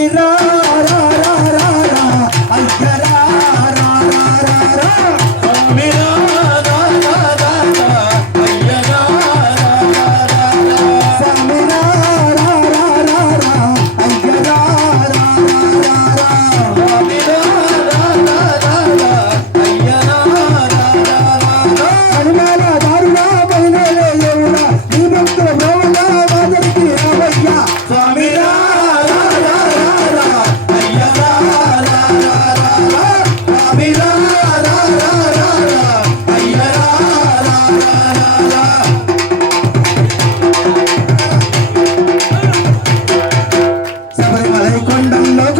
বিরা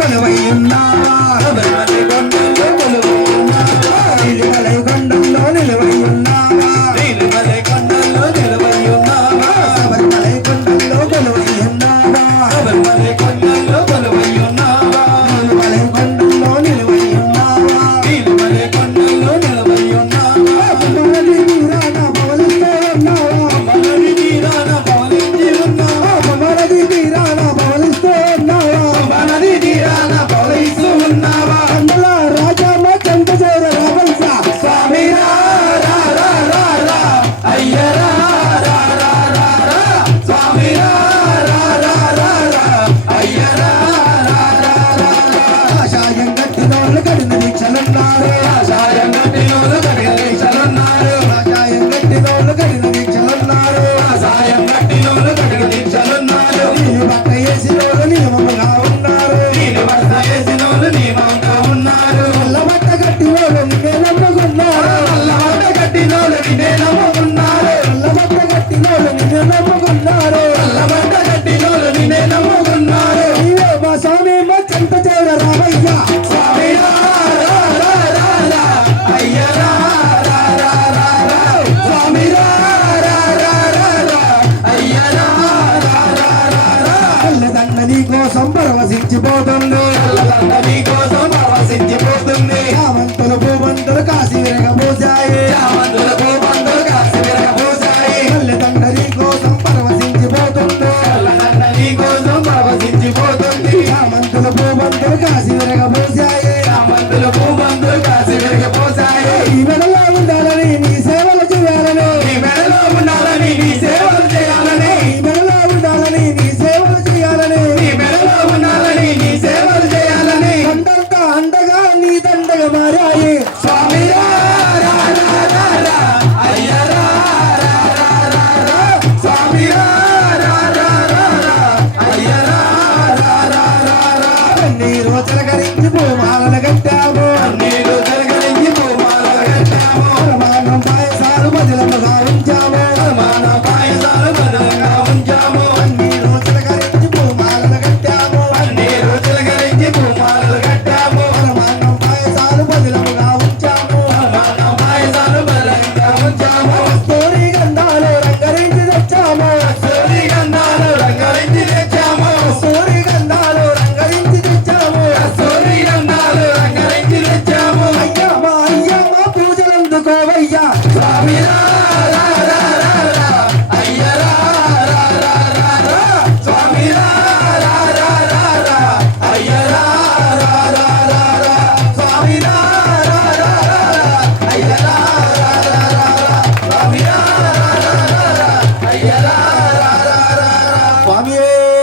கனவையும் நான் మేమంతా ఉన్నారు అల్లమట్ట గట్టిలో వెన్నే నమ్ముకున్నారు అల్లమట్ట గట్టిలో వెన్నే నమ్ముకున్నారు అల్లమట్ట గట్టిలో వెన్నే నమ్ముకున్నారు స్వామి మా రామయ్య స్వామి కోసం పరవశించిపోతుంది மாறாயே. சாமியா